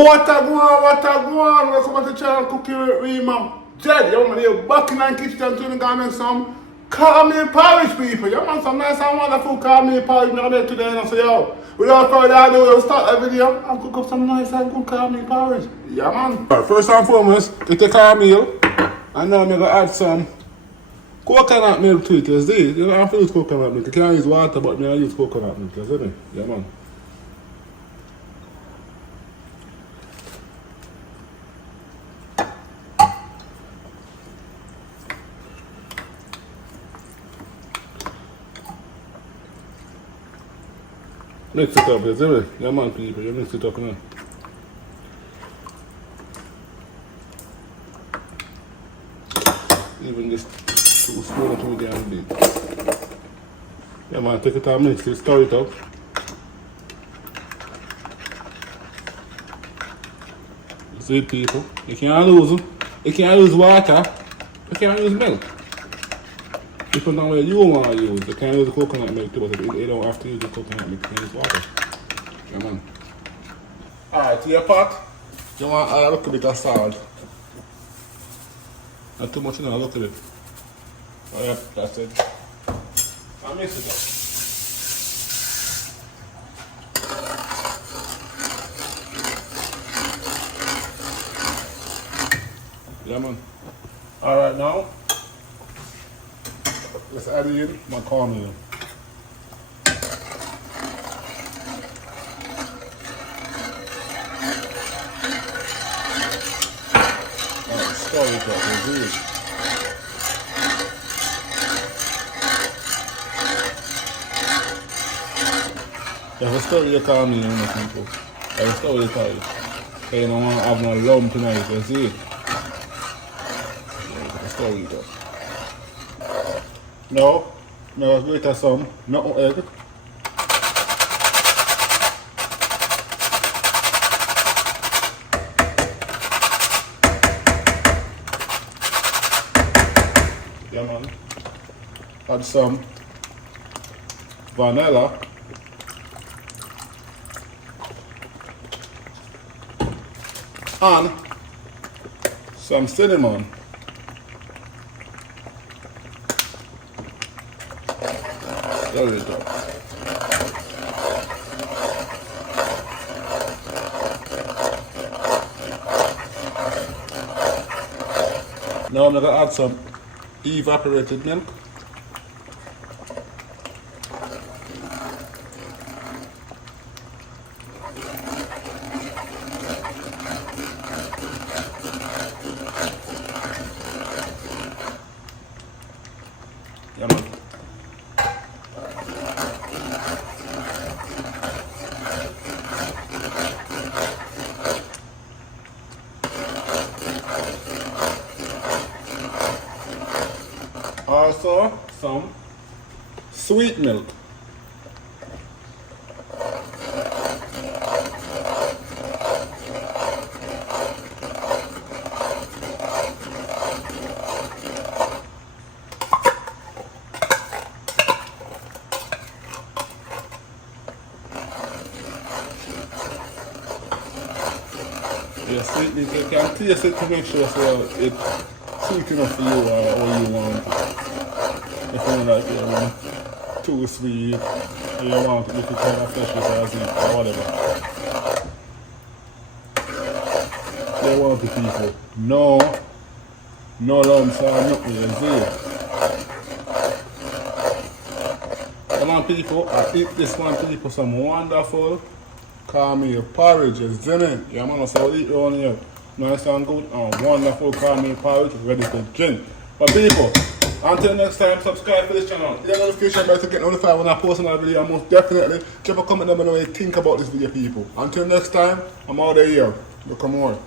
What a go on, what a go on. Welcome to the channel Cooking with Remodread. Yo man, you're back in the kitchen to make some cornmeal porridge, people. Yo man, some nice and wonderful cornmeal porridge I'm gonna make today. And so yo, without further ado, we'll start the video and cook up some nice and good cornmeal porridge. Yeah man. Right, first and foremost, you take cornmeal and now I'm gonna add some coconut milk to it. You see, you don't have to use coconut milk. You can't use water, but I use coconut milk. You see me? Yeah man. Mix it up, you see me? Yeah man people, you mix it up now. Even this 2 spoons too damn big. Yeah man, take it and mix it, stir it up. You see people, you can't lose water, you can't use milk. Depending on what you want to use, you can use the coconut milk too, but you don't have to use the coconut milk, you can use water. Yeah man. Alright, to your pot, you want to add a little bit of salt. Not too much, you know, look at it. Oh yeah, that's it. Now mix it up. Yeah man. Alright now. Let's add in my cornmeal. Stir it up, you see it. You have to stir your cornmeal, you know, people. You have to stir it up. You don't want to have no lump tonight, you see it. You have to stir it up. No, let's wait for some, not egg. Yeah man. Add some vanilla. And some cinnamon. Stir it up. Now I'm going to add some evaporated milk. Yeah, man. Also, some sweet milk. Yeah, sweet milk. You can taste it to make sure so it's sweet enough for you or what you want. If you like it, too sweet, or you want to make it kind of fresh or whatever. They want the people. No lumps or nothing, you see. Come on people, I eat this one people some wonderful cornmeal porridge, you see me? Yeah man, so I'll eat it on here. Nice and good and wonderful cornmeal porridge ready to drink. But people, until next time, subscribe to this channel. Hit the notification bell to get notified when I post another video. And most definitely, drop a comment down below what you think about this video, people. Until next time, I'm out of here. Look more.